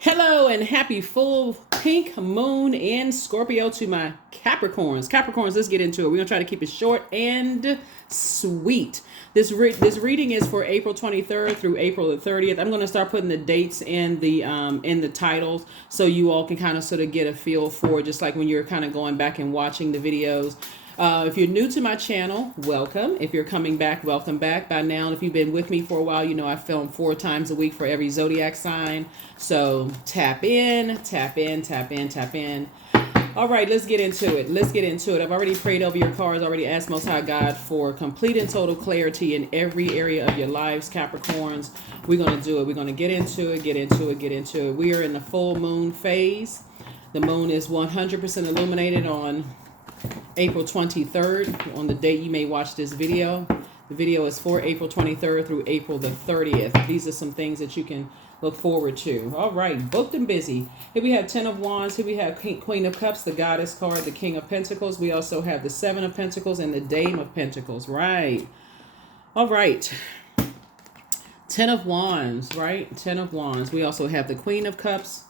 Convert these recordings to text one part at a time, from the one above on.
Hello and happy full pink moon in Scorpio to my Capricorns. Capricorns, let's get into it. We're going to try to keep it short and sweet. This reading is for April 23rd through April the 30th. I'm going to start putting the dates in the titles so you all can kind of sort of get a feel for, just like when you're kind of going back and watching the videos. If you're new to my channel, welcome. If you're coming back, welcome back. By now, if you've been with me for a while, you know I film 4 times a week for every Zodiac sign. So tap in, tap in, tap in, tap in. All right, let's get into it. Let's get into it. I've already prayed over your cards, already asked Most High God for complete and total clarity in every area of your lives, Capricorns. We're going to do it. We're going to get into it, get into it, get into it. We are in the full moon phase. The moon is 100% illuminated on April 23rd, on the date you may watch this video. The video is for April 23rd through April the 30th. These are some things that you can look forward to. All right, booked and busy. Here we have 10 of Wands. Here we have Queen of Cups, the Goddess card, the King of Pentacles. We also have the 7 of Pentacles and the Dame of Pentacles. Right. All right. 10 of Wands, right? 10 of Wands. We also have the Queen of Cups.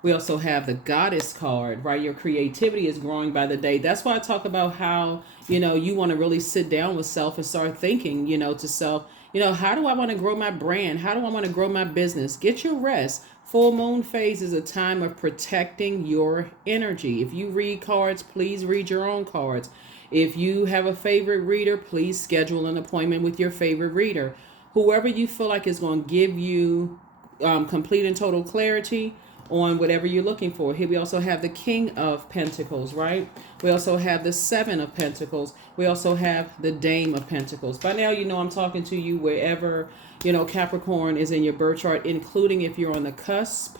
We also have the Goddess card, right? Your creativity is growing by the day. That's why I talk about how, you want to really sit down with self and start thinking, to self, how do I want to grow my brand? How do I want to grow my business? Get your rest. Full moon phase is a time of protecting your energy. If you read cards, please read your own cards. If you have a favorite reader, please schedule an appointment with your favorite reader. Whoever you feel like is going to give you complete and total clarity on whatever you're looking for. Here we also have the King of Pentacles, right? We also have the 7 of Pentacles. We also have the Dame of Pentacles. By now, I'm talking to you wherever, Capricorn is in your birth chart, including if you're on the cusp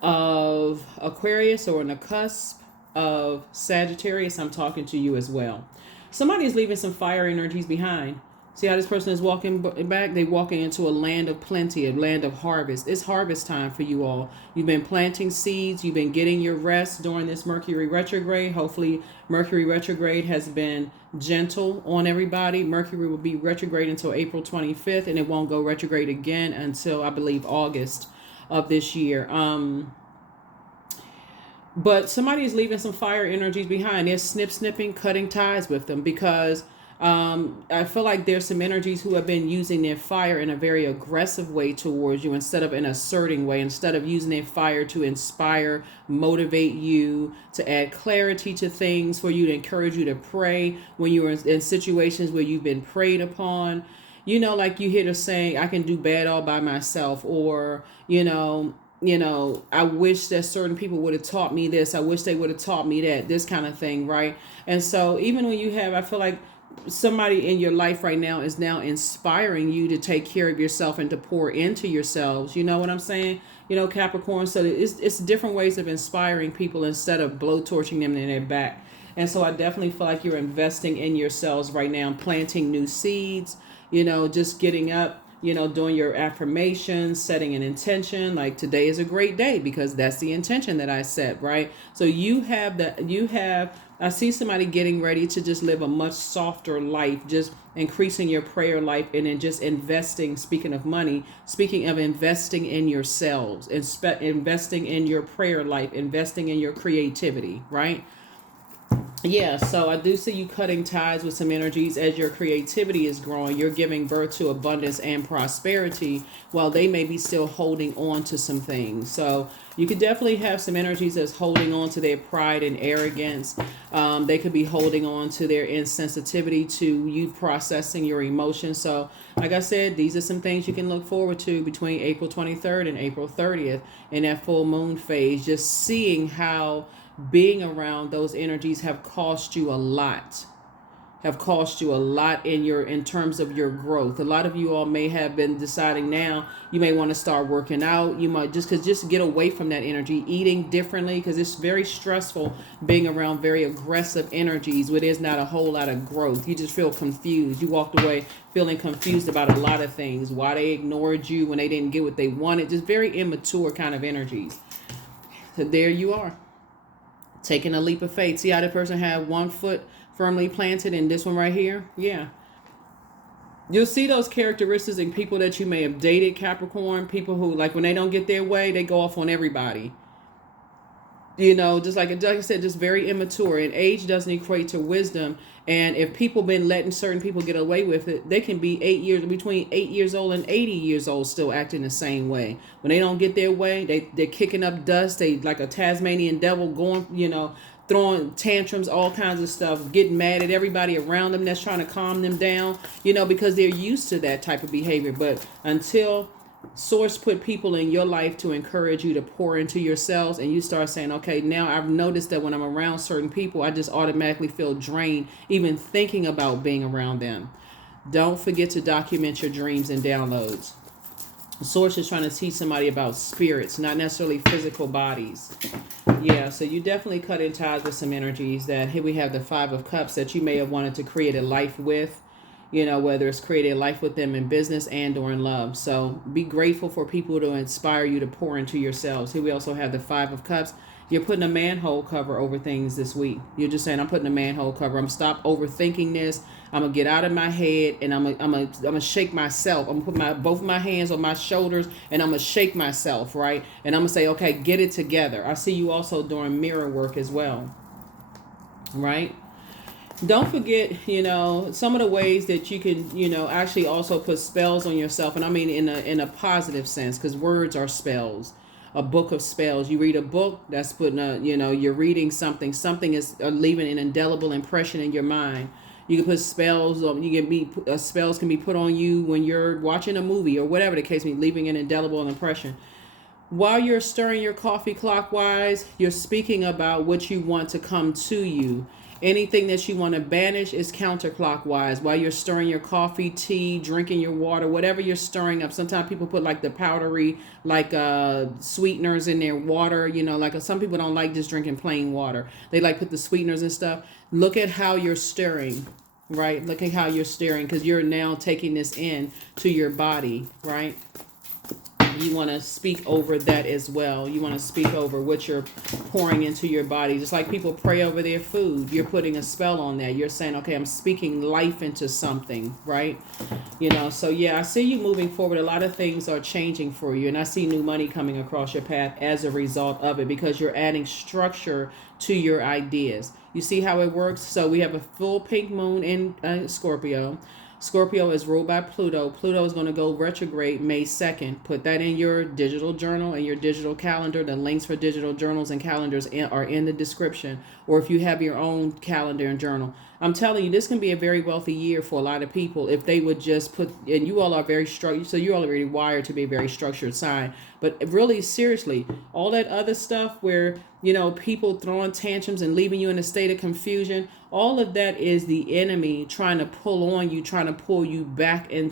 of Aquarius or on the cusp of Sagittarius. I'm talking to you as well. Somebody is leaving some fire energies behind. See how this person is walking back? They're walking into a land of plenty, a land of harvest. It's harvest time for you all. You've been planting seeds. You've been getting your rest during this Mercury retrograde. Hopefully, Mercury retrograde has been gentle on everybody. Mercury will be retrograde until April 25th, and it won't go retrograde again until, I believe, August of this year. But somebody is leaving some fire energies behind. They're snipping, cutting ties with them because I feel like there's some energies who have been using their fire in a very aggressive way towards you instead of an asserting way, instead of using their fire to inspire, motivate you, to add clarity to things, for you, to encourage you to pray when you're in situations where you've been preyed upon. Like you hear the saying, I can do bad all by myself, or, I wish that certain people would have taught me this. I wish they would have taught me that, this kind of thing, right? And so even when you have, I feel like somebody in your life right now is now inspiring you to take care of yourself and to pour into yourselves. You know what I'm saying? Capricorn. So it's different ways of inspiring people instead of blowtorching them in their back. And so I definitely feel like you're investing in yourselves right now, planting new seeds, just getting up, doing your affirmations, setting an intention. Like today is a great day because that's the intention that I set, right? So I see somebody getting ready to just live a much softer life, just increasing your prayer life, and then just investing. Speaking of money, speaking of investing in yourselves, investing in your prayer life, investing in your creativity, right? Yeah, so I do see you cutting ties with some energies as your creativity is growing. You're giving birth to abundance and prosperity while they may be still holding on to some things. So you could definitely have some energies that's holding on to their pride and arrogance. They could be holding on to their insensitivity to you processing your emotions. So like I said, these are some things you can look forward to between April 23rd and April 30th in that full moon phase. Just seeing how being around those energies have cost you a lot in terms of your growth. A lot of you all may have been deciding now you may want to start working out. You might just get away from that energy, eating differently, because it's very stressful being around very aggressive energies where there's not a whole lot of growth. You just feel confused. You walked away feeling confused about a lot of things, why they ignored you when they didn't get what they wanted. Just very immature kind of energies. So there you are, taking a leap of faith. See how the person had one foot firmly planted in this one right here? Yeah. You'll see those characteristics in people that you may have dated, Capricorn. People who, like, when they don't get their way, they go off on everybody. Just like I said, just very immature. And age doesn't equate to wisdom. And if people been letting certain people get away with it, they can be between 8 years old and 80 years old, still acting the same way. When they don't get their way, they're kicking up dust. They like a Tasmanian devil going, throwing tantrums, all kinds of stuff, getting mad at everybody around them that's trying to calm them down, because they're used to that type of behavior. But until Source put people in your life to encourage you to pour into yourselves, and you start saying, okay, now I've noticed that when I'm around certain people, I just automatically feel drained even thinking about being around them. Don't forget to document your dreams and downloads. Source is trying to teach somebody about spirits, not necessarily physical bodies. Yeah, so you definitely cut in ties with some energies. That here we have the Five of Cups that you may have wanted to create a life with. Whether it's creating a life with them in business and or in love. So be grateful for people to inspire you to pour into yourselves. Here we also have the Five of Cups. You're putting a manhole cover over things this week. You're just saying, I'm putting a manhole cover. I'm stop overthinking this. I'm gonna get out of my head, and I'm gonna shake myself. I'm gonna put both of my hands on my shoulders, and I'm gonna shake myself, right? And I'm gonna say, okay, get it together. I see you also doing mirror work as well, right? Don't forget, some of the ways that you can, actually also put spells on yourself. And I mean in a positive sense, because words are spells. A book of spells. You read a book, that's putting you're reading something. Something is leaving an indelible impression in your mind. You can put spells on, spells can be put on you when you're watching a movie or whatever the case may be, leaving an indelible impression. While you're stirring your coffee clockwise, you're speaking about what you want to come to you. Anything that you want to banish is counterclockwise. While you're stirring your coffee, tea, drinking your water, whatever you're stirring up. Sometimes people put like the powdery, like sweeteners in their water. Like some people don't like just drinking plain water. They like put the sweeteners and stuff. Look at how you're stirring, right? Look at how you're stirring, because you're now taking this in to your body, right? You want to speak over that as well. You want to speak over what you're pouring into your body. Just like people pray over their food. You're putting a spell on that. You're saying, okay, I'm speaking life into something, right? So yeah, I see you moving forward. A lot of things are changing for you. And I see new money coming across your path as a result of it, because you're adding structure to your ideas. You see how it works? So we have a full pink moon in Scorpio. Scorpio is ruled by Pluto. Pluto is going to go retrograde May 2nd. Put that in your digital journal and your digital calendar. The links for digital journals and calendars are in the description. Or if you have your own calendar and journal. I'm telling you, this can be a very wealthy year for a lot of people if they would just put, and you all are very structured, so you're already wired to be a very structured sign. But really, seriously, all that other stuff where, people throwing tantrums and leaving you in a state of confusion, all of that is the enemy trying to pull on you, trying to pull you back from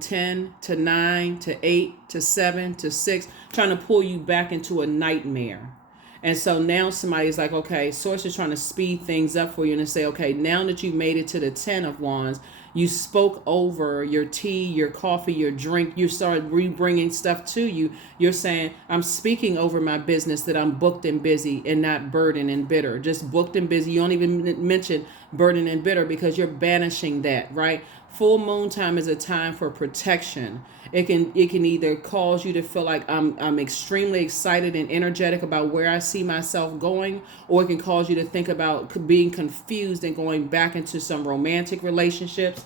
10 to 9 to 8 to 7 to 6, trying to pull you back into a nightmare. And so now somebody's like, okay, Source is trying to speed things up for you and say, okay, now that you made it to the 10 of Wands, you spoke over your tea, your coffee, your drink. You started bringing stuff to you. You're saying, I'm speaking over my business that I'm booked and busy and not burdened and bitter. Just booked and busy. You don't even mention burdened and bitter because you're banishing that, right? Full moon time is a time for protection. It can either cause you to feel like I'm extremely excited and energetic about where I see myself going, or it can cause you to think about being confused and going back into some romantic relationships,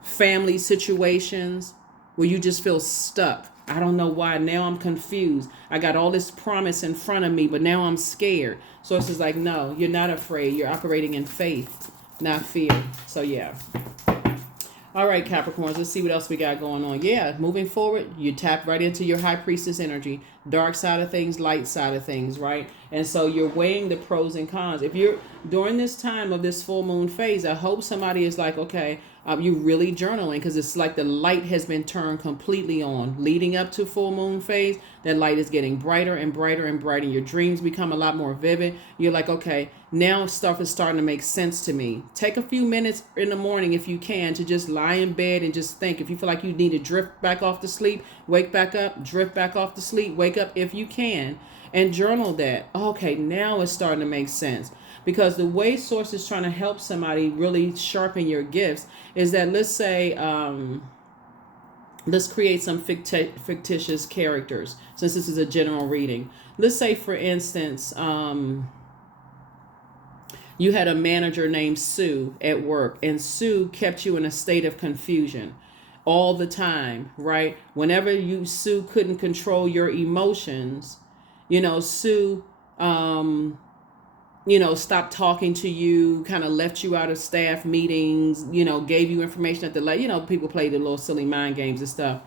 family situations where you just feel stuck. I don't know why. Now I'm confused. I got all this promise in front of me, but now I'm scared. So it's just like, no, you're not afraid. You're operating in faith, not fear. So yeah. All right, Capricorns, let's see what else we got going on. Yeah, moving forward, you tap right into your high priestess energy, dark side of things, light side of things, right? And so you're weighing the pros and cons. If you're during this time of this full moon phase, I hope somebody is like, okay, you really journaling, because it's like the light has been turned completely on. Leading up to full moon phase, that light is getting brighter and brighter and brighter. Your dreams become a lot more vivid. You're like, okay, now stuff is starting to make sense to me. Take a few minutes in the morning if you can to just lie in bed and just think. If you feel like you need to drift back off to sleep, wake back up, drift back off to sleep, wake up if you can, and journal that. Okay, now it's starting to make sense. Because the way Source is trying to help somebody really sharpen your gifts is that, let's say, let's create some fictitious characters, since this is a general reading. Let's say, for instance, you had a manager named Sue at work, and Sue kept you in a state of confusion all the time, right? Whenever Sue couldn't control your emotions, Sue, stopped talking to you, kind of left you out of staff meetings, gave you information at the people play the little silly mind games and stuff.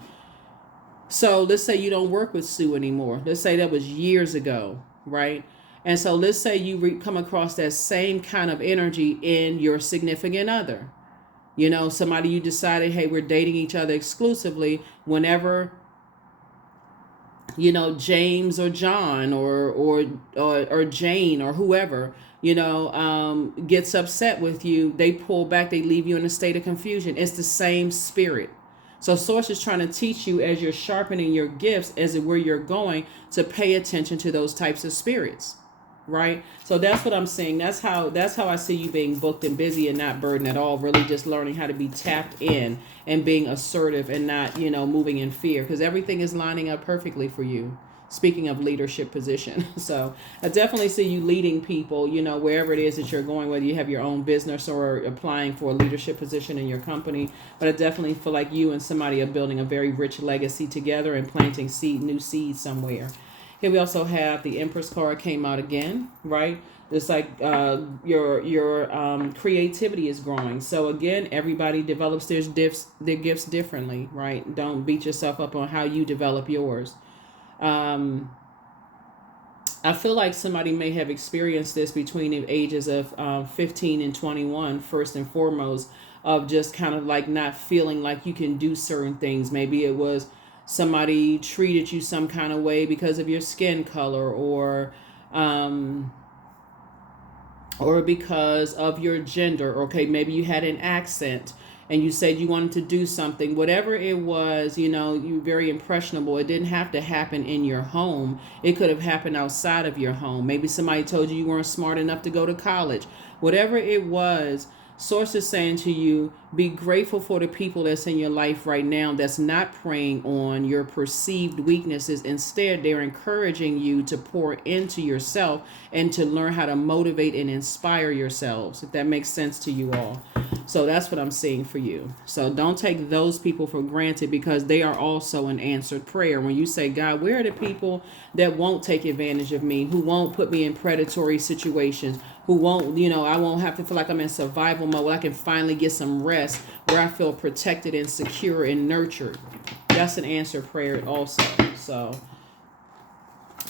So let's say you don't work with Sue anymore. Let's say that was years ago, right? And so let's say you come across that same kind of energy in your significant other. Somebody you decided, hey, we're dating each other exclusively. Whenever, James or John or Jane or whoever, gets upset with you, they pull back, they leave you in a state of confusion. It's the same spirit. So Source is trying to teach you, as you're sharpening your gifts, as where you're going, to pay attention to those types of spirits. Right? So that's what I'm saying. That's how I see you being booked and busy and not burdened at all. Really just learning how to be tapped in and being assertive and not, moving in fear, because everything is lining up perfectly for you. Speaking of leadership position. So I definitely see you leading people, wherever it is that you're going, whether you have your own business or applying for a leadership position in your company. But I definitely feel like you and somebody are building a very rich legacy together and planting new seeds somewhere. Here we also have the Empress card came out again, right? It's like your creativity is growing. So again, everybody develops their gifts differently, right? Don't beat yourself up on how you develop yours. I feel like somebody may have experienced this between the ages of 15 and 21, first and foremost, of just kind of like not feeling like you can do certain things. Maybe it was somebody treated you some kind of way because of your skin color, or because of your gender. Okay, maybe you had an accent and you said you wanted to do something. Whatever it was, you're very impressionable. It didn't have to happen in your home. It could have happened outside of your home. Maybe somebody told you weren't smart enough to go to college. Whatever it was, Source is saying to you, be grateful for the people that's in your life right now that's not preying on your perceived weaknesses. Instead, they're encouraging you to pour into yourself and to learn how to motivate and inspire yourselves, if that makes sense to you all. So that's what I'm seeing for you. So don't take those people for granted, because they are also an answered prayer. When you say, God, where are the people that won't take advantage of me, who won't put me in predatory situations, who won't, I won't have to feel like I'm in survival mode, where I can finally get some rest, where I feel protected and secure and nurtured. That's an answered prayer also. So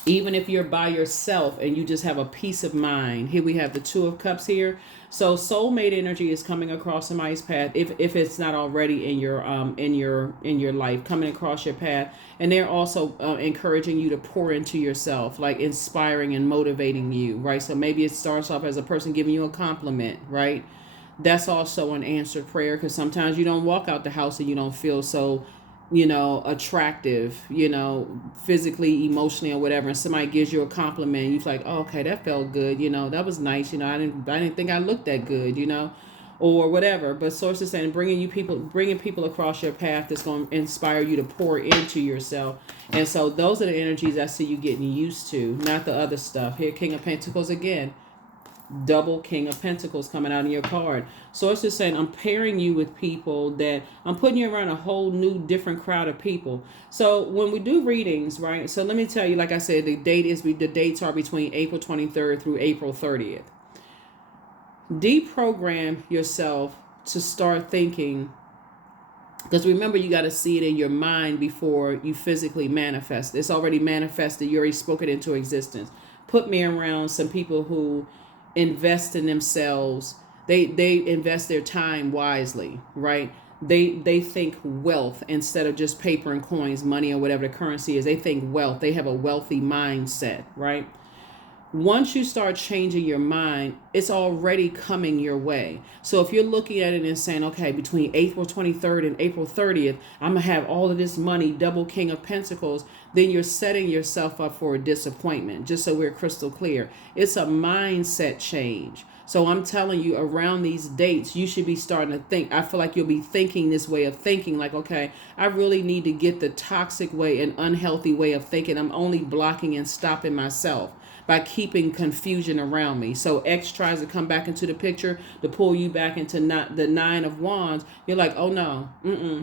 even if you're by yourself and you just have a peace of mind, here we have the Two of Cups here. So soulmate energy is coming across somebody's path, if it's not already in your life, coming across your path. And they're also encouraging you to pour into yourself, like inspiring and motivating you, right? So maybe it starts off as a person giving you a compliment, right? That's also an answered prayer, because sometimes you don't walk out the house and you don't feel so attractive, physically, emotionally, or whatever, and somebody gives you a compliment, you're like, oh, okay, that felt good, that was nice, I didn't think I looked that good, or whatever. But Source is saying, bringing people across your path that's going to inspire you to pour into yourself. And so those are the energies I see you getting used to, not the other stuff. Here, King of Pentacles again. Double King of Pentacles coming out in your card. So it's just saying, I'm pairing you with people that I'm putting you around a whole new different crowd of people. So when we do readings, right? So let me tell you, like I said, the dates are between April 23rd through April 30th. Deprogram yourself to start thinking, because remember, you got to see it in your mind before you physically manifest. It's already manifested. You already spoke it into existence. Put me around some people who invest in themselves. They invest their time wisely, right? They think wealth instead of just paper and coins, money, or whatever the currency is. They think wealth. They have a wealthy mindset, right? once you start changing your mind, it's already coming your way. So if you're looking at it and saying, okay, between April 23rd and April 30th, I'm going to have all of this money, double King of Pentacles, then you're setting yourself up for a disappointment. Just so we're crystal clear, it's a mindset change. So I'm telling you, around these dates, you should be starting to think. I feel like you'll be thinking this way of thinking, like, okay, I really need to get the toxic way and unhealthy way of thinking. I'm only blocking and stopping myself by keeping confusion around me. So X tries to come back into the picture to pull you back into the Nine of Wands. You're like, oh no,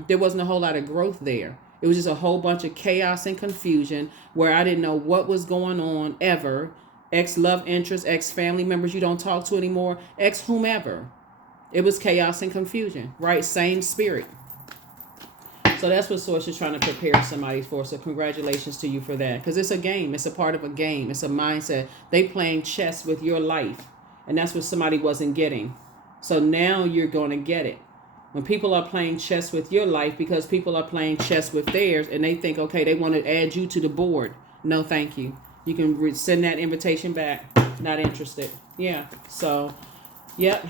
there wasn't a whole lot of growth there. It was just a whole bunch of chaos and confusion where I didn't know what was going on ever. Ex love interest, ex family members you don't talk to anymore, ex whomever. It was chaos and confusion, right? Same spirit. So that's what Source is trying to prepare somebody for. So congratulations to you for that. Because it's a game. It's a part of a game. It's a mindset. They playing chess with your life. And that's what somebody wasn't getting. So now you're going to get it. When people are playing chess with your life because people are playing chess with theirs and they think, okay, they want to add you to the board. No, thank you. You can send that invitation back. Not interested. Yeah. So, yep.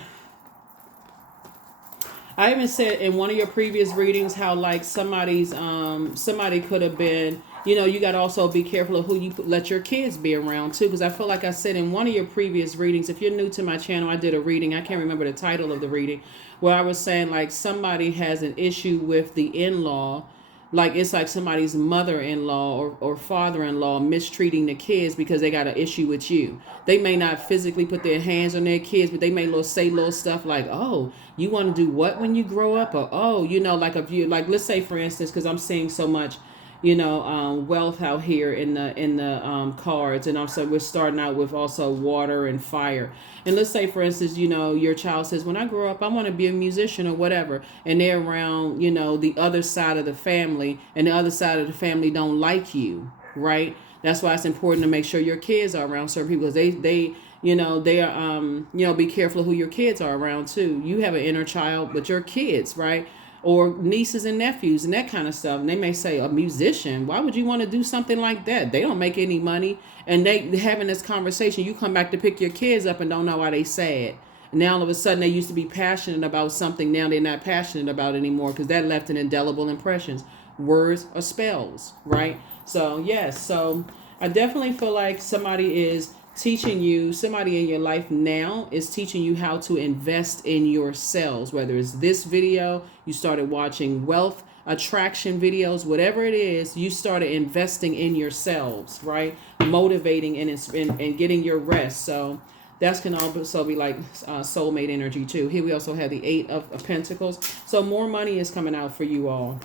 I even said in one of your previous readings how like somebody could have been, you got to also be careful of who you let your kids be around too. Because I feel like I said in one of your previous readings, if you're new to my channel, I did a reading. I can't remember the title of the reading where I was saying like somebody has an issue with the in-law. Like it's like somebody's mother-in-law or father-in-law mistreating the kids because they got an issue with you. They may not physically put their hands on their kids, but they may say little stuff like, oh, you want to do what when you grow up? Or, oh, like if you, like, let's say for instance, because I'm seeing so much, wealth out here in the cards. And also we're starting out with also water and fire. And let's say, for instance, your child says, when I grow up, I want to be a musician or whatever. And they're around, the other side of the family and the other side of the family don't like you, right? That's why it's important to make sure your kids are around certain people because they are, be careful of who your kids are around too. You have an inner child, but your kids, right? Or nieces and nephews and that kind of stuff. And they may say, a musician, why would you want to do something like that? They don't make any money. And they having this conversation, you come back to pick your kids up and don't know why they sad. And now all of a sudden they used to be passionate about something. Now they're not passionate about it anymore because that left an indelible impressions. Words or spells, right? So yes, so I definitely feel like somebody is teaching you, somebody in your life now is teaching you how to invest in yourselves, whether it's this video, you started watching wealth attraction videos, whatever it is, you started investing in yourselves, right? Motivating and getting your rest. So that's can also be like soulmate energy too. Here we also have the Eight of Pentacles. So more money is coming out for you all.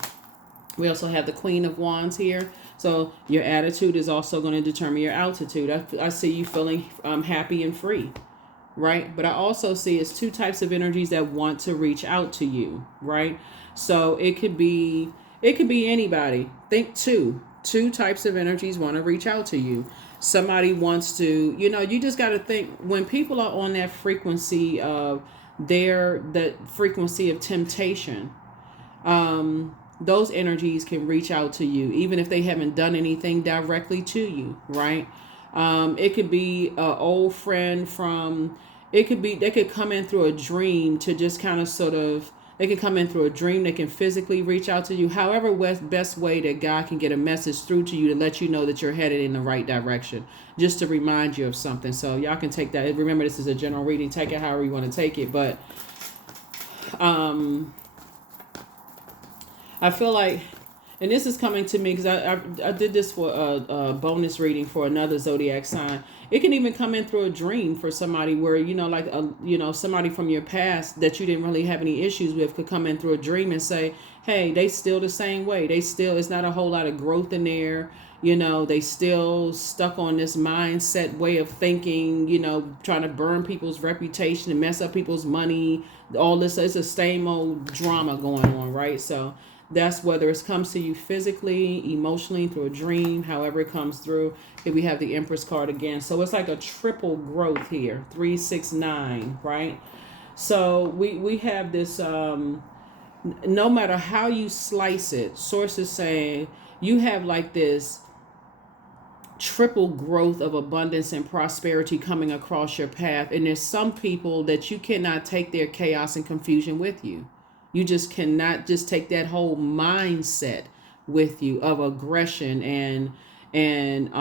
We also have the Queen of Wands here. So your attitude is also going to determine your altitude. I see you feeling happy and free, right? But I also see it's two types of energies that want to reach out to you, right? So it could be anybody. Think two types of energies want to reach out to you. Somebody wants to, you just got to think when people are on that frequency of that frequency of temptation, those energies can reach out to you, even if they haven't done anything directly to you, right? It could be an old friend they could come in through a dream to just kind of they can come in through a dream. They can physically reach out to you. However, best way that God can get a message through to you to let you know that you're headed in the right direction, just to remind you of something. So y'all can take that. Remember, this is a general reading. Take it however you want to take it. But, I feel like, and this is coming to me because I did this for a bonus reading for another zodiac sign. It can even come in through a dream for somebody where, somebody from your past that you didn't really have any issues with could come in through a dream and say, hey, they still the same way. It's not a whole lot of growth in there. They still stuck on this mindset way of thinking, trying to burn people's reputation and mess up people's money. All this, it's the same old drama going on, right? So that's whether it comes to you physically, emotionally, through a dream, however it comes through. Here we have the Empress card again. So it's like a triple growth here, 3, 6, 9, right? So we have this, no matter how you slice it, sources saying you have like this triple growth of abundance and prosperity coming across your path. And there's some people that you cannot take their chaos and confusion with you. You just cannot just take that whole mindset with you of aggression and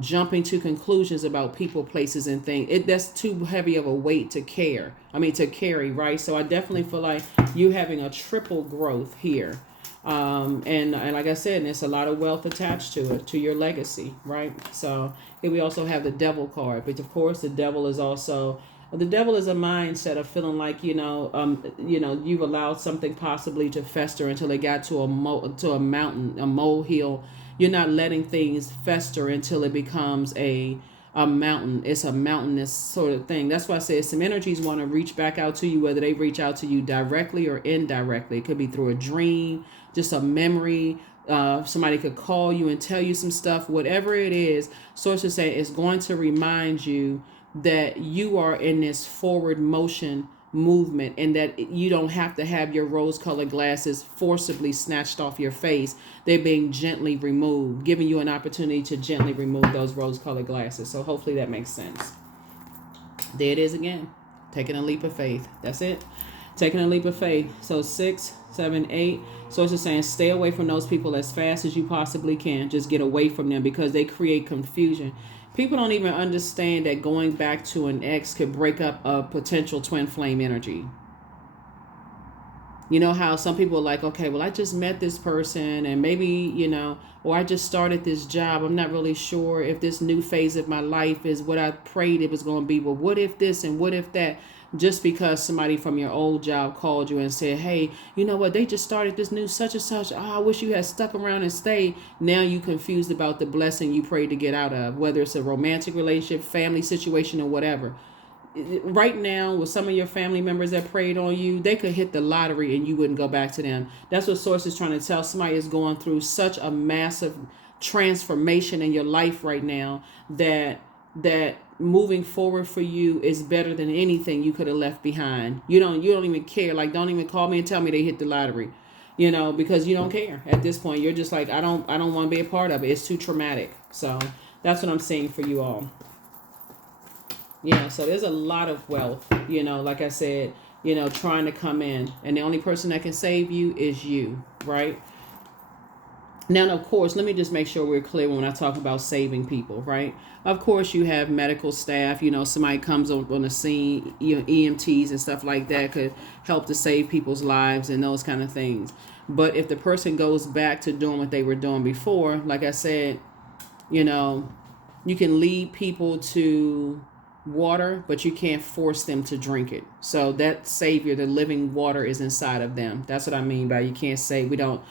jumping to conclusions about people, places, and things. That's too heavy of a weight to carry, right? So I definitely feel like you having a triple growth here. And like I said, there's a lot of wealth attached to it, to your legacy, right? So here we also have the devil card, but of course the devil is a mindset of feeling like, you've allowed something possibly to fester until it got to a mountain, a molehill. You're not letting things fester until it becomes a mountain. It's a mountainous sort of thing. That's why I say some energies want to reach back out to you, whether they reach out to you directly or indirectly. It could be through a dream, just a memory. Somebody could call you and tell you some stuff. Whatever it is, sources say it's going to remind you that you are in this forward motion movement, and that you don't have to have your rose-colored glasses forcibly snatched off your face. They're being gently removed, giving you an opportunity to gently remove those rose-colored glasses. So hopefully that makes sense. There it is again. Taking a leap of faith. That's it. Taking a leap of faith. So 6, 7, 8. So it's just saying stay away from those people as fast as you possibly can. Just get away from them because they create confusion. People don't even understand that going back to an ex could break up a potential twin flame energy. You know how some people are like, okay, well, I just met this person and maybe, or I just started this job. I'm not really sure if this new phase of my life is what I prayed it was going to be. But what if this and what if that? Just because somebody from your old job called you and said, hey, you know what, they just started this new such and such. Oh, I wish you had stuck around and stayed. Now you confused about the blessing you prayed to get out of, whether it's a romantic relationship, family situation, or whatever. Right now, with some of your family members that prayed on you, they could hit the lottery and you wouldn't go back to them. That's what Source is trying to tell. Somebody is going through such a massive transformation in your life right now that moving forward for you is better than anything you could have left behind. You don't even care. Like, don't even call me and tell me they hit the lottery, because you don't care at this point. You're just like, I don't want to be a part of it. It's too traumatic. So that's what I'm saying for you all. Yeah. So there's a lot of wealth, like I said, trying to come in, and the only person that can save you is you, right? Now, of course, let me just make sure we're clear when I talk about saving people, right? Of course, you have medical staff, somebody comes on the scene, EMTs and stuff like that could help to save people's lives and those kind of things. But if the person goes back to doing what they were doing before, like I said, you can lead people to water, but you can't force them to drink it. So that savior, the living water, is inside of them. That's what I mean by you can't say we don't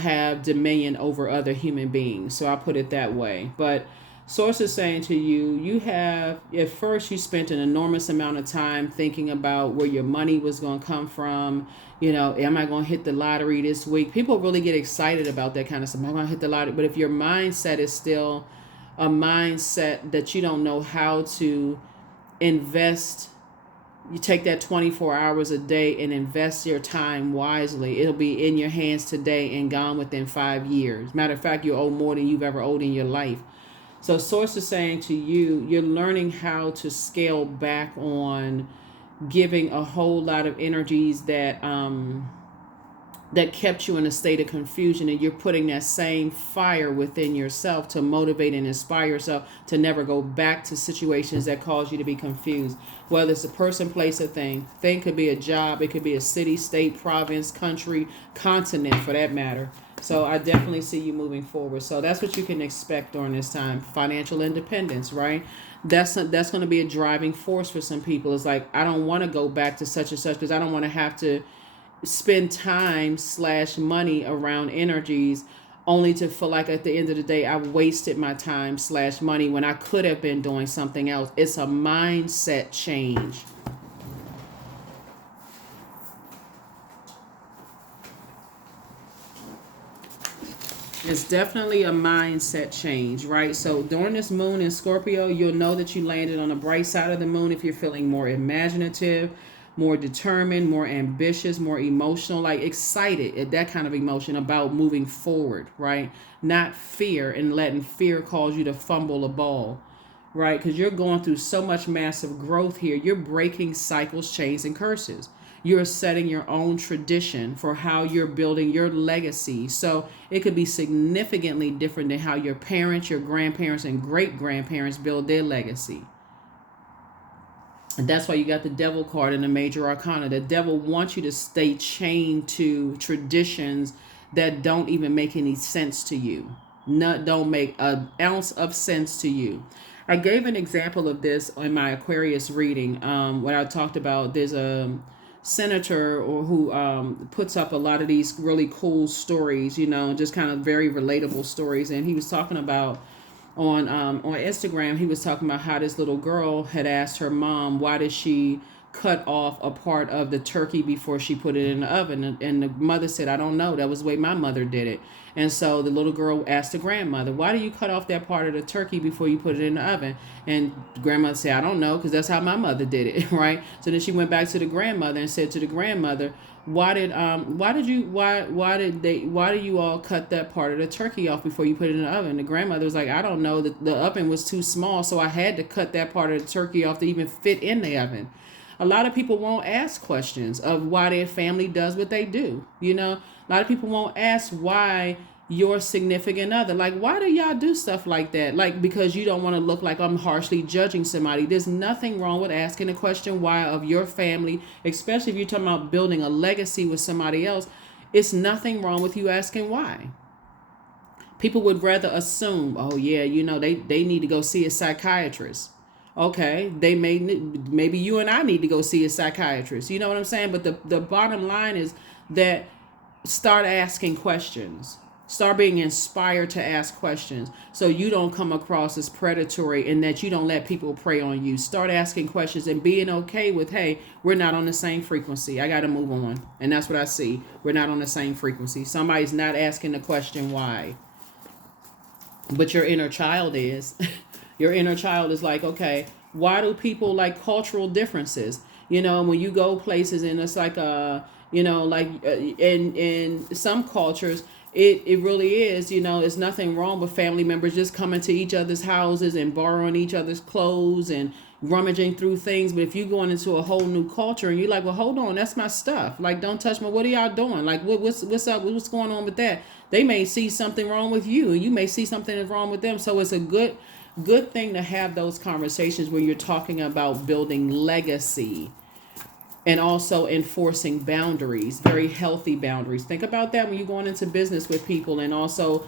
have dominion over other human beings. So I put it that way. But Source is saying to you, at first you spent an enormous amount of time thinking about where your money was going to come from. Am I going to hit the lottery this week? People really get excited about that kind of stuff. Am I going to hit the lottery? But if your mindset is still a mindset that you don't know how to invest, you take that 24 hours a day and invest your time wisely. It'll be in your hands today and gone within 5 years. Matter of fact, you owe more than you've ever owed in your life. So Source is saying to you, you're learning how to scale back on giving a whole lot of energies that kept you in a state of confusion, and you're putting that same fire within yourself to motivate and inspire yourself to never go back to situations that cause you to be confused. Whether it's a person, place, or thing. Thing could be a job. It could be a city, state, province, country, continent, for that matter. So I definitely see you moving forward. So that's what you can expect during this time. Financial independence, right? That's going to be a driving force for some people. It's like, I don't want to go back to such and such because I don't want to have to spend time / money around energies only to feel like at the end of the day I wasted my time / money when I could have been doing something else. It's a mindset change. It's definitely a mindset change, right? So during this moon in Scorpio, you'll know that you landed on the bright side of the moon if you're feeling more imaginative, more determined, more ambitious, more emotional, like excited, that kind of emotion about moving forward, right? Not fear and letting fear cause you to fumble a ball, right? Because you're going through so much massive growth here. You're breaking cycles, chains, and curses. You're setting your own tradition for how you're building your legacy. So it could be significantly different than how your parents, your grandparents, and great grandparents build their legacy. And that's why you got the devil card in the major arcana. The devil wants you to stay chained to traditions that don't even make any sense to you. Don't make an ounce of sense to you. I gave an example of this in my Aquarius reading. When I talked about there's a senator or who puts up a lot of these really cool stories, just kind of very relatable stories. And he was talking about on Instagram, he was talking about how this little girl had asked her mom, why did she cut off a part of the turkey before she put it in the oven? And the mother said, I don't know. That was the way my mother did it. And so the little girl asked the grandmother, why do you cut off that part of the turkey before you put it in the oven? And the grandmother said, I don't know, because that's how my mother did it, right? So then she went back to the grandmother and said to the grandmother, why do you all cut that part of the turkey off before you put it in the oven? The grandmother was like, I don't know, the oven was too small, so I had to cut that part of the turkey off to even fit in the oven. A lot of people won't ask questions of why their family does what they do. A lot of people won't ask why your significant other, like, why do y'all do stuff like that? Like, because you don't want to look like I'm harshly judging somebody. There's nothing wrong with asking a question why of your family, especially if you're talking about building a legacy with somebody else. It's nothing wrong with you asking why. People would rather assume, oh yeah, they need to go see a psychiatrist. Okay, maybe you and I need to go see a psychiatrist. You know what I'm saying? But the bottom line is that start asking questions. Start being inspired to ask questions so you don't come across as predatory and that you don't let people prey on you. Start asking questions and being okay with, hey, we're not on the same frequency. I got to move on. And that's what I see. We're not on the same frequency. Somebody's not asking the question why. But your inner child is. Your inner child is like, okay, why do people like cultural differences? When you go places and it's like, in some cultures, it really is, there's nothing wrong with family members just coming to each other's houses and borrowing each other's clothes and rummaging through things. But if you're going into a whole new culture and you're like, well, hold on, that's my stuff. Like, don't touch my, what are y'all doing? Like, what's up? What's going on with that? They may see something wrong with you and you may see something wrong with them. So it's a good thing to have those conversations where you're talking about building legacy and also enforcing boundaries, very healthy boundaries. Think about that when you're going into business with people and also,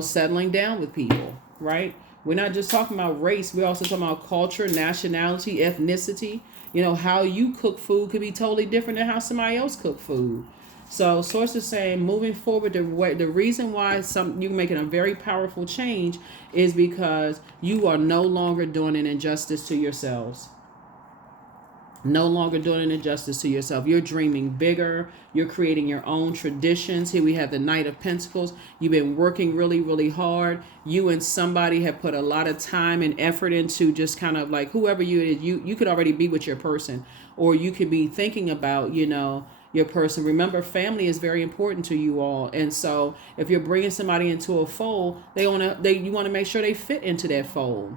settling down with people, right? We're not just talking about race. We're also talking about culture, nationality, ethnicity. How you cook food could be totally different than how somebody else cook food. So source is saying moving forward, the reason why you're making a very powerful change is because you are no longer doing an injustice to yourselves. No longer doing an injustice to yourself. You're dreaming bigger. You're creating your own traditions. Here we have the Knight of Pentacles. You've been working really, really hard. You and somebody have put a lot of time and effort into just kind of like whoever you could already be with your person, or you could be thinking about, your person. Remember, family is very important to you all. And so if you're bringing somebody into a fold, you want to make sure they fit into that fold.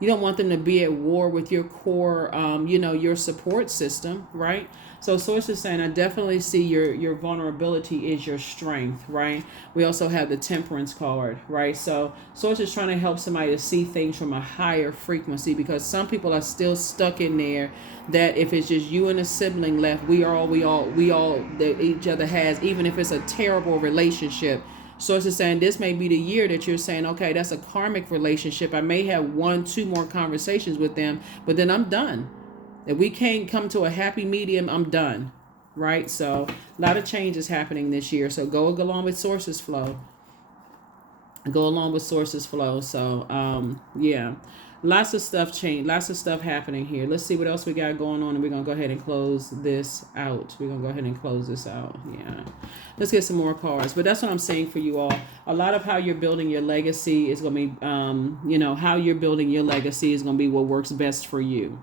You don't want them to be at war with your core, your support system, right? So source is saying, I definitely see your vulnerability is your strength, right? We also have the Temperance card, right? So source is trying to help somebody to see things from a higher frequency, because some people are still stuck in there that if it's just you and a sibling left, we all that each other has, even if it's a terrible relationship. Source is saying this may be the year that you're saying, okay, that's a karmic relationship. I may have 1-2 more conversations with them, but then I'm done. If we can't come to a happy medium, I'm done. Right? So a lot of change is happening this year. So go along with sources flow. Go along with sources flow. So yeah. Lots of stuff change. Lots of stuff happening here. Let's see what else we got going on, and we're going to go ahead and close this out. Yeah. Let's get some more cards. But that's what I'm saying for you all. A lot of how you're building your legacy is going to be, how you're building your legacy is going to be what works best for you.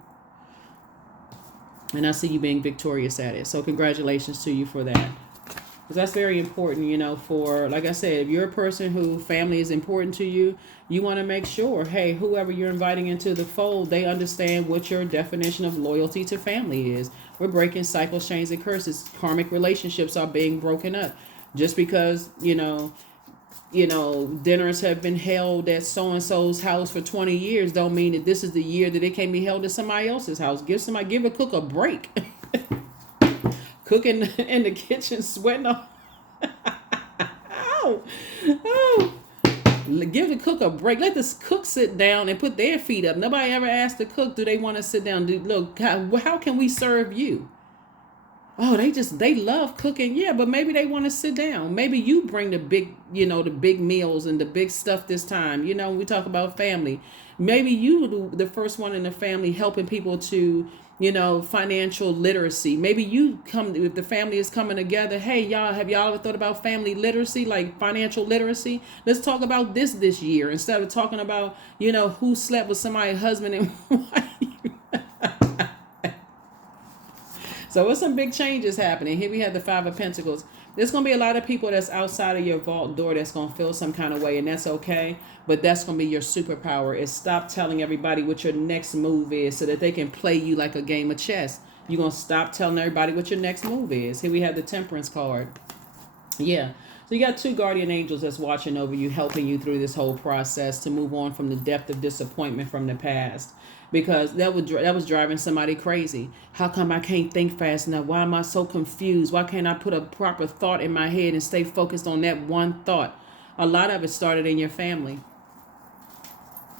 And I see you being victorious at it. So congratulations to you for that. Because that's very important, for, like I said, if you're a person who family is important to you, you want to make sure, hey, whoever you're inviting into the fold, they understand what your definition of loyalty to family is. We're breaking cycles, chains, and curses. Karmic relationships are being broken up. Just because, dinners have been held at so-and-so's house for 20 years don't mean that this is the year that it can be held at somebody else's house. Give a cook a break. Cooking in the kitchen, sweating off. Oh, oh. Give the cook a break. Let the cook sit down and put their feet up. Nobody ever asked the cook, do they want to sit down? Look, how can we serve you? Oh, they love cooking. Yeah, but maybe they want to sit down. Maybe you bring the big meals and the big stuff this time. We talk about family. Maybe you the first one in the family helping people to, financial literacy. Maybe you come, if the family is coming together, hey, have y'all ever thought about family literacy, like financial literacy? Let's talk about this year instead of talking about, who slept with somebody's husband and wife. So there's some big changes happening. Here we have the Five of Pentacles. There's going to be a lot of people that's outside of your vault door that's going to feel some kind of way, and that's okay. But that's going to be your superpower, is stop telling everybody what your next move is so that they can play you like a game of chess. You're going to stop telling everybody what your next move is. Here we have the Temperance card. Yeah. So you got two guardian angels that's watching over you, helping you through this whole process to move on from the depth of disappointment from the past. Because that was driving somebody crazy. How come I can't think fast enough? Why am I so confused? Why can't I put a proper thought in my head and stay focused on that one thought? A lot of it started in your family.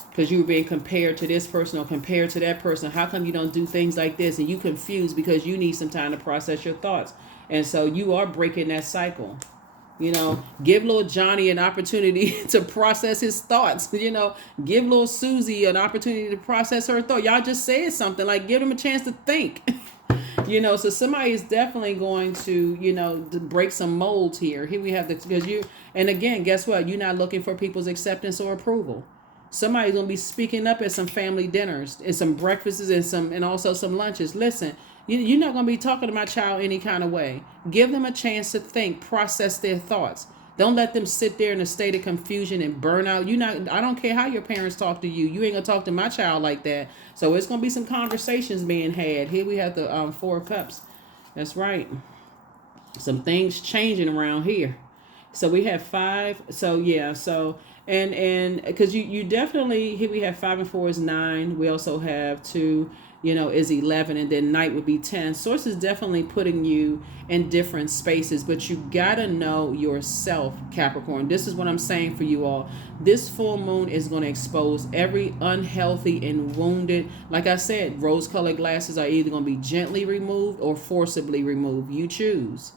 Because you were being compared to this person or compared to that person. How come you don't do things like this? And you confused because you need some time to process your thoughts. And so you are breaking that cycle. Give little Johnny an opportunity to process his thoughts. Give little Susie an opportunity to process her thought. Y'all just said something, like give them a chance to think. So somebody is definitely going to, to break some molds here. Here we have and again, guess what? You're not looking for people's acceptance or approval. Somebody's going to be speaking up at some family dinners and some breakfasts and also some lunches. Listen, you're not going to be talking to my child any kind of way. Give them a chance to think, process their thoughts. Don't let them sit there in a state of confusion and burnout. I don't care how your parents talk to you. You ain't going to talk to my child like that. So it's going to be some conversations being had. Here we have the Four of Cups. That's right. Some things changing around here. So we have 5. So yeah. So and because you definitely, here we have 5 and 4 is 9. We also have 2. Is 11, and then night would be 10. Source is definitely putting you in different spaces, but you gotta know yourself, Capricorn. This is what I'm saying for you all. This full moon is going to expose every unhealthy and wounded, like I said, rose-colored glasses are either going to be gently removed or forcibly removed. You choose.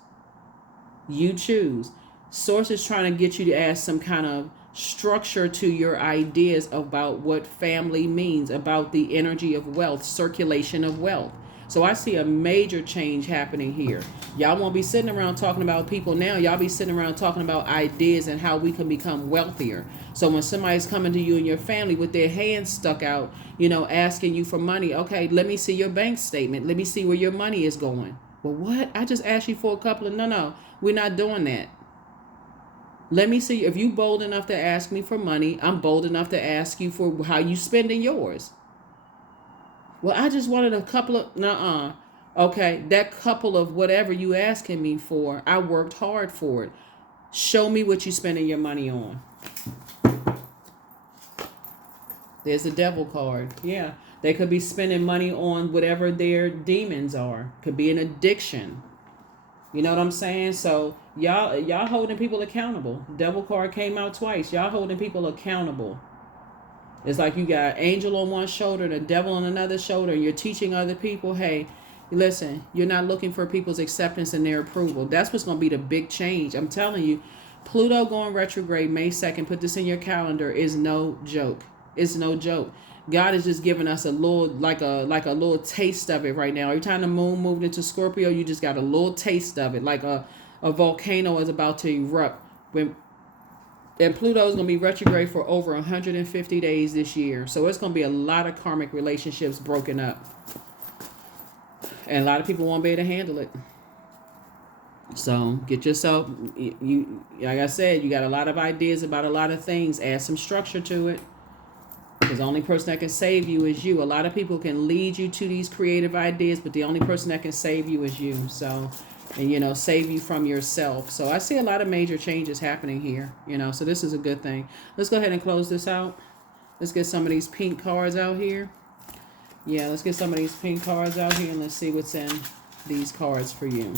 Source is trying to get you to add some kind of structure to your ideas about what family means, about the energy of wealth, circulation of wealth. So I see a major change happening here. Y'all won't be sitting around talking about people now. Y'all be sitting around talking about ideas and how we can become wealthier. So when somebody's coming to you and your family with their hands stuck out, asking you for money, okay, let me see your bank statement. Let me see where your money is going. Well, what? I just asked you for a couple of, no, we're not doing that. Let me see. If you bold enough to ask me for money, I'm bold enough to ask you for how you spending yours. Well, I just wanted a couple of, okay, that couple of whatever you asking me for, I worked hard for it. Show me what you spending your money on. There's a devil card. Yeah, they could be spending money on whatever their demons are. Could be an addiction. You know what I'm saying? So y'all holding people accountable. Devil card came out twice. Y'all holding people accountable. It's like you got angel on one shoulder and a devil on another shoulder, and you're teaching other people, hey, listen, you're not looking for people's acceptance and their approval. That's what's going to be the big change. I'm telling you, Pluto going retrograde May 2nd, put this in your calendar, is no joke. It's no joke. God is just giving us a little, like a little taste of it right now. Every time the moon moved into Scorpio, you just got a little taste of it, like a volcano is about to erupt. And Pluto is going to be retrograde for over 150 days this year. So it's going to be a lot of karmic relationships broken up. And a lot of people won't be able to handle it. So get yourself, you like I said, you got a lot of ideas about a lot of things. Add some structure to it. Because the only person that can save you is you. A lot of people can lead you to these creative ideas, but the only person that can save you is you. So, and save you from yourself. So I see a lot of major changes happening here. So this is a good thing. Let's go ahead and close this out. Let's get some of these pink cards out here. Yeah, let's get some of these pink cards out here and let's see what's in these cards for you.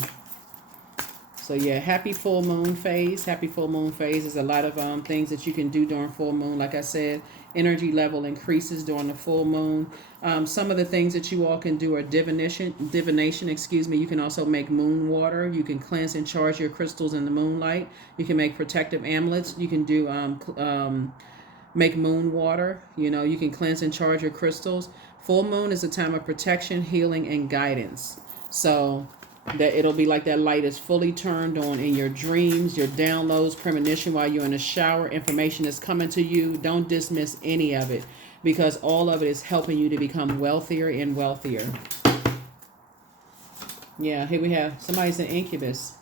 So yeah, happy full moon phase. Happy full moon phase. There's a lot of things that you can do during full moon. Like I said, energy level increases during the full moon. Some of the things that you all can do are divination. You can also make moon water. You can cleanse and charge your crystals in the moonlight. You can make protective amulets. You can do make moon water. You can cleanse and charge your crystals. Full moon is a time of protection, healing, and guidance. So that it'll be like that light is fully turned on in your dreams, your downloads, premonition while you're in the shower. Information is coming to you. Don't dismiss any of it, because all of it is helping you to become wealthier and wealthier. Yeah, here we have somebody's an incubus.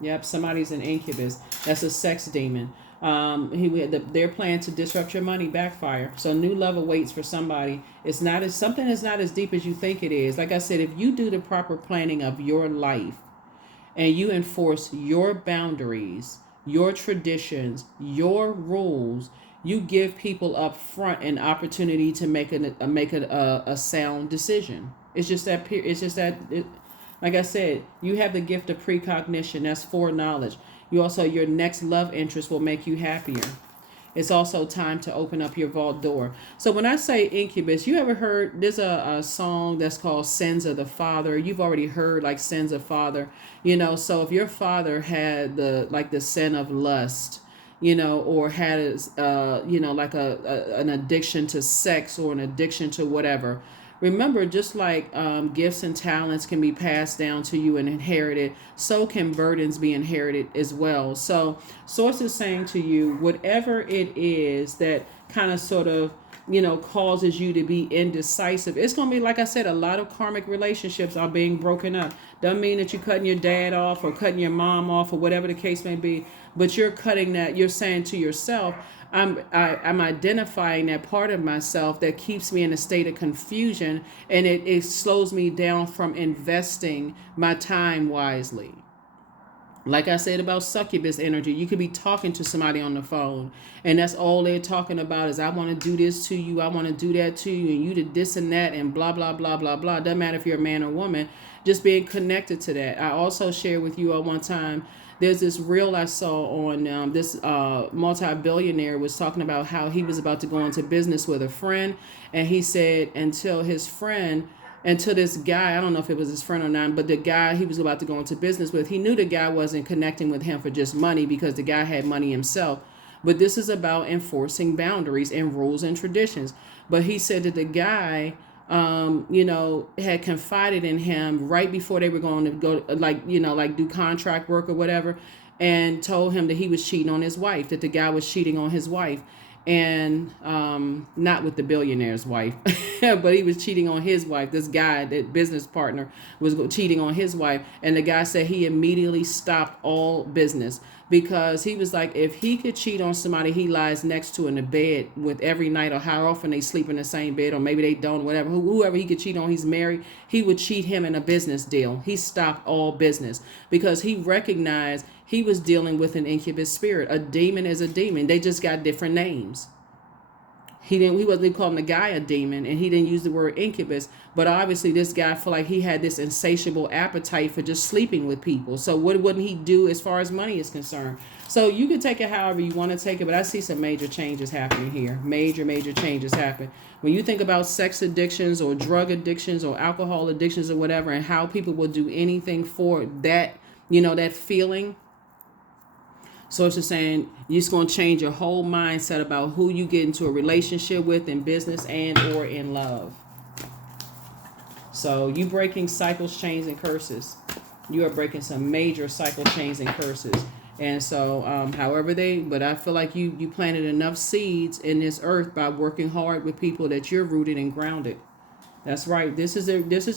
Yep, somebody's an incubus. That's a sex demon. Their plan to disrupt your money backfire. So new love awaits for somebody. Something is not as deep as you think it is. Like I said, if you do the proper planning of your life and you enforce your boundaries, your traditions, your rules, you give people up front an opportunity to make a sound decision. Like I said, you have the gift of precognition. That's foreknowledge. Your next love interest will make you happier. It's also time to open up your vault door. So when I say incubus, you ever heard, there's a song that's called Sins of the Father. You've already heard like Sins of Father. So if your father had the sin of lust, or had an addiction to sex or an addiction to whatever. Remember, just like gifts and talents can be passed down to you and inherited, so can burdens be inherited as well. So Source is saying to you, whatever it is that kind of sort of, causes you to be indecisive. It's going to be, like I said, a lot of karmic relationships are being broken up. Doesn't mean that you're cutting your dad off or cutting your mom off or whatever the case may be, but you're cutting that. You're saying to yourself, I'm identifying that part of myself that keeps me in a state of confusion, and it slows me down from investing my time wisely. Like I said about succubus energy, you could be talking to somebody on the phone, and that's all they're talking about is, I want to do this to you, I want to do that to you, and you did this and that, and blah, blah, blah, blah, blah. Doesn't matter if you're a man or woman, just being connected to that. I also shared with you at one time, there's this reel I saw on this multi-billionaire was talking about how he was about to go into business with a friend. And he said until this guy, I don't know if it was his friend or not, but the guy he was about to go into business with, he knew the guy wasn't connecting with him for just money, because the guy had money himself. But this is about enforcing boundaries and rules and traditions. But he said that the guy had confided in him right before they were going to go, do contract work or whatever, and told him that he was cheating on his wife, that the guy was cheating on his wife, and not with the billionaire's wife, but he was cheating on his wife. This guy, that business partner, was cheating on his wife, and the guy said he immediately stopped all business, because he was like, if he could cheat on somebody he lies next to in the bed with every night, or how often they sleep in the same bed, or maybe they don't, whatever, whoever he could cheat on, he's married, he would cheat him in a business deal. He stopped all business because he recognized he was dealing with an incubus spirit. A demon is a demon. They just got different names. He wasn't calling the guy a demon, and he didn't use the word incubus, but obviously this guy felt like he had this insatiable appetite for just sleeping with people. So what wouldn't he do as far as money is concerned? So you can take it however you want to take it, but I see some major changes happening here. Major changes happen. When you think about sex addictions or drug addictions or alcohol addictions or whatever, and how people will do anything for that, that feeling. So it's just saying you're just going to change your whole mindset about who you get into a relationship with in business and or in love. So you breaking cycles, chains, and curses. You are breaking some major cycle chains and curses. And so but I feel like you planted enough seeds in this earth by working hard with people that you're rooted and grounded. That's right. This is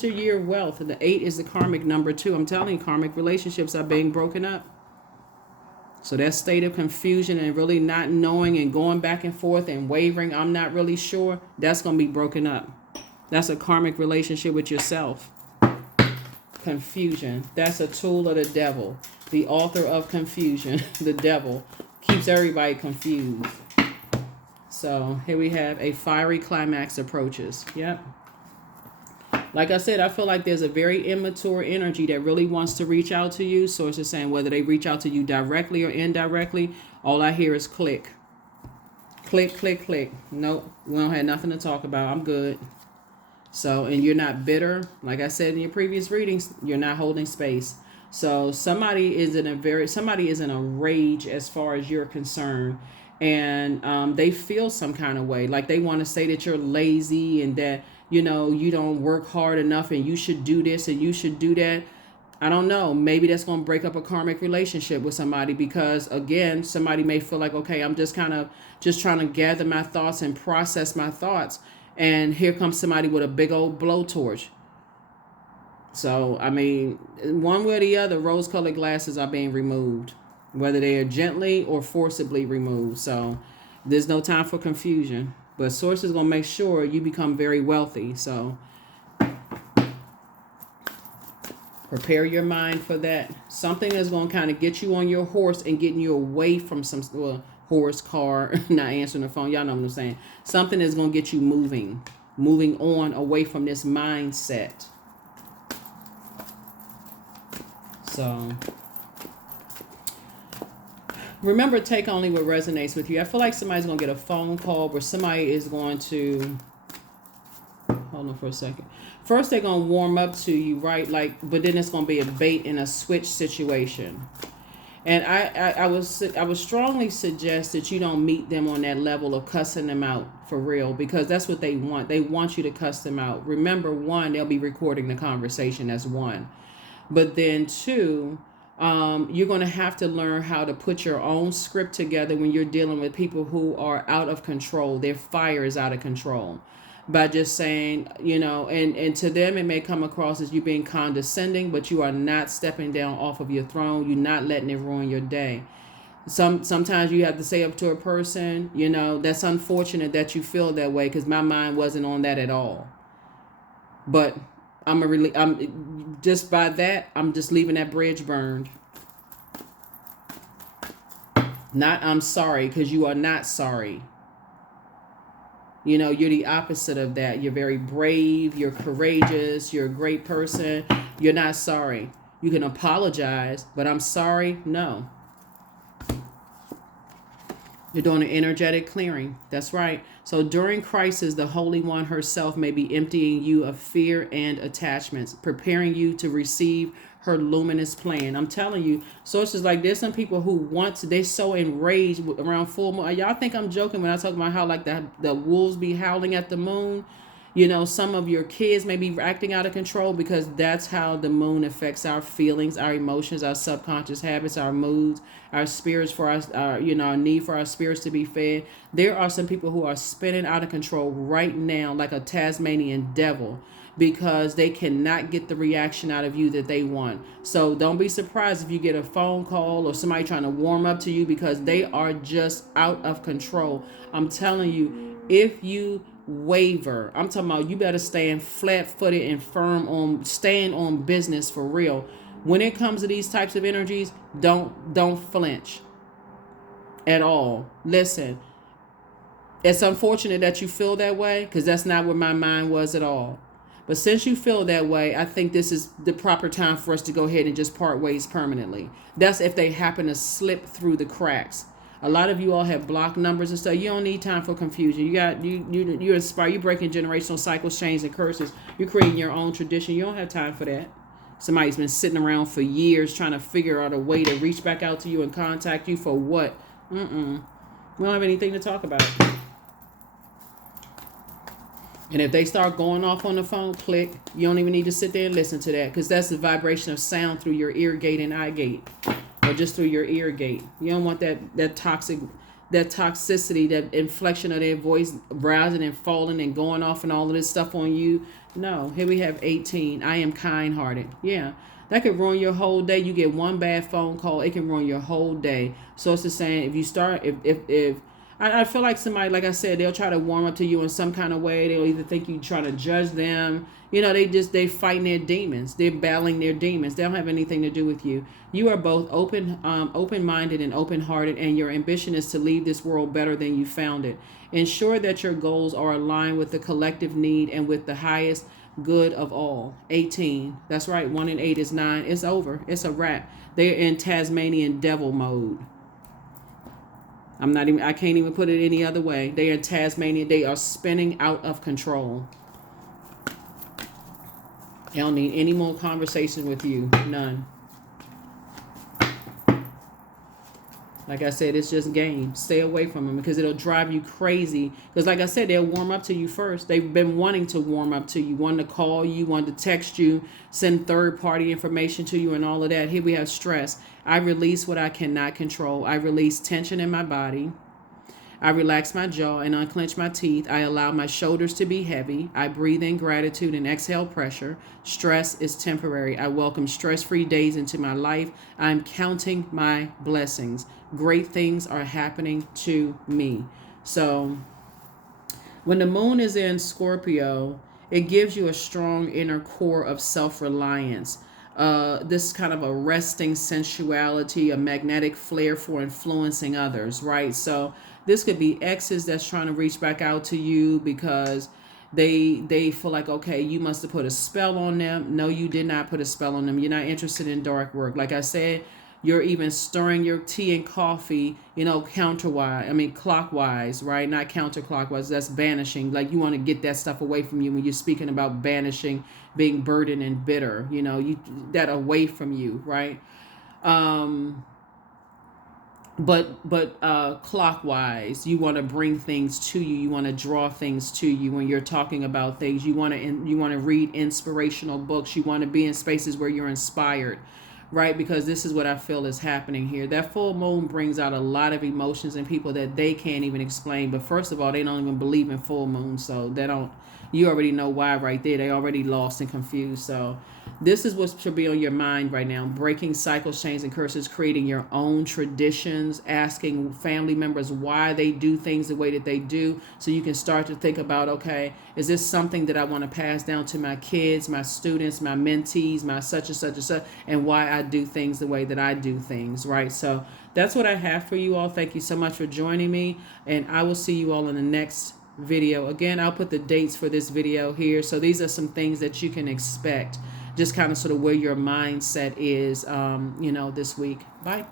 your year of wealth. And the 8 is the karmic number 2. I'm telling you, karmic relationships are being broken up. So that state of confusion and really not knowing and going back and forth and wavering, I'm not really sure, that's going to be broken up. That's a karmic relationship with yourself. Confusion. That's a tool of the devil. The author of confusion, the devil, keeps everybody confused. So here we have a fiery climax approaches. Yep. Like I said, I feel like there's a very immature energy that really wants to reach out to you. So it's just saying whether they reach out to you directly or indirectly, all I hear is click. Click, click, click. Nope, we don't have nothing to talk about. I'm good. So, and you're not bitter. Like I said in your previous readings, you're not holding space. So somebody is in a rage as far as you're concerned. And they feel some kind of way. Like they want to say that you're lazy and that, you know, you don't work hard enough and you should do this and you should do that. I don't know. Maybe that's going to break up a karmic relationship with somebody because, again, somebody may feel like, okay, I'm just trying to gather my thoughts and process my thoughts. And here comes somebody with a big old blowtorch. So, I mean, one way or the other, rose-colored glasses are being removed, whether they are gently or forcibly removed. So there's no time for confusion. But Source is going to make sure you become very wealthy. So prepare your mind for that. Something is going to kind of get you on your horse and getting you away from some horse, car, not answering the phone. Y'all know what I'm saying. Something is going to get you moving on away from this mindset. So remember, take only what resonates with you. I feel like somebody's going to get a phone call where somebody is going to, hold on for a second. First, they're going to warm up to you, right? Like, but then it's going to be a bait and a switch situation. And I would strongly suggest that you don't meet them on that level of cussing them out for real, because that's what they want. They want you to cuss them out. Remember, 1, they'll be recording the conversation. That's 1. But then 2, you're going to have to learn how to put your own script together when you're dealing with people who are out of control. Their fire is out of control. By just saying, you know, and to them it may come across as you being condescending, but you are not stepping down off of your throne. You're not letting it ruin your day. Sometimes you have to say up to a person, you know, that's unfortunate that you feel that way, because my mind wasn't on that at all. But I'm just by that, I'm just leaving that bridge burned. Not I'm sorry, because you are not sorry. You know, you're the opposite of that. You're very brave. You're courageous. You're a great person. You're not sorry. You can apologize, but I'm sorry? No. You're doing an energetic clearing. That's right. So during crisis, the Holy One herself may be emptying you of fear and attachments, preparing you to receive her luminous plan. I'm telling you, sources like there's some people who they're so enraged around full moon. Y'all think I'm joking when I talk about how like the wolves be howling at the moon? You know, some of your kids may be acting out of control because that's how the moon affects our feelings, our emotions, our subconscious habits, our moods, our spirits, for our need for our spirits to be fed. There are some people who are spinning out of control right now like a Tasmanian devil, because they cannot get the reaction out of you that they want. So don't be surprised if you get a phone call or somebody trying to warm up to you, because they are just out of control. I'm telling you, if you waver, I'm talking about you better stand flat-footed and firm on staying on business for real. When it comes to these types of energies, don't flinch at all. Listen, it's unfortunate that you feel that way, because that's not where my mind was at all. But since you feel that way, I think this is the proper time for us to go ahead and just part ways permanently. That's if they happen to slip through the cracks. A lot of you all have block numbers and stuff. You don't need time for confusion. You inspire. You're breaking generational cycles, chains, and curses. You're creating your own tradition. You don't have time for that. Somebody's been sitting around for years trying to figure out a way to reach back out to you and contact you for what? We don't have anything to talk about. And if they start going off on the phone, click. You don't even need to sit there and listen to that, because that's the vibration of sound through your ear gate and eye gate, or just through your ear gate. You don't want that toxic that toxicity, that inflection of their voice rising and falling and going off and all of this stuff on you. No, here we have 18. I am kind-hearted. Yeah, that could ruin your whole day. You get one bad phone call, it can ruin your whole day. So it's the same. If you start, if I feel like somebody, like I said, they'll try to warm up to you in some kind of way. They'll either think you trying to judge them. You know, they fighting their demons. They're battling their demons. They don't have anything to do with you. You are both open-minded and open-hearted, and your ambition is to leave this world better than you found it. Ensure that your goals are aligned with the collective need and with the highest good of all. 18. That's right. 1 and 8 is 9. It's over. It's a wrap. They're in Tasmanian devil mode. I can't even put it any other way. They are in Tasmania. They are spinning out of control. I don't need any more conversation with you. None. Like I said, it's just game. Stay away from them because it'll drive you crazy. Because like I said, they'll warm up to you first. They've been wanting to warm up to you, wanting to call you, wanting to text you, send third-party information to you and all of that. Here we have stress. I release what I cannot control. I release tension in my body. I relax my jaw and unclench my teeth. I allow my shoulders to be heavy. I breathe in gratitude and exhale pressure. Stress is temporary. I welcome stress-free days into my life. I'm counting my blessings. Great things are happening to me. So when the moon is in Scorpio, it gives you a strong inner core of self-reliance. This kind of a resting sensuality, a magnetic flair for influencing others, right? So this could be exes that's trying to reach back out to you because they feel like, okay, you must have put a spell on them. No, you did not put a spell on them. You're not interested in dark work. Like I said, you're even stirring your tea and coffee, clockwise, right? Not counterclockwise. That's banishing. Like you want to get that stuff away from you when you're speaking about banishing, being burdened and bitter, that away from you, right? But clockwise, you want to bring things to you. You want to draw things to you when you're talking about things. You want to read inspirational books. You want to be in spaces where you're inspired, right? Because this is what I feel is happening here. That full moon brings out a lot of emotions in people that they can't even explain. But first of all, they don't even believe in full moon, so you already know why right there. They already lost and confused. So this is what should be on your mind right now. Breaking cycles, chains, and curses, creating your own traditions, asking family members why they do things the way that they do. So you can start to think about, okay, is this something that I want to pass down to my kids, my students, my mentees, my such and such and such, and why I do things the way that I do things, right? So that's what I have for you all. Thank you so much for joining me, and I will see you all in the next video. Again, I'll put the dates for this video here. So these are some things that you can expect, just kind of sort of where your mindset is, this week. Bye.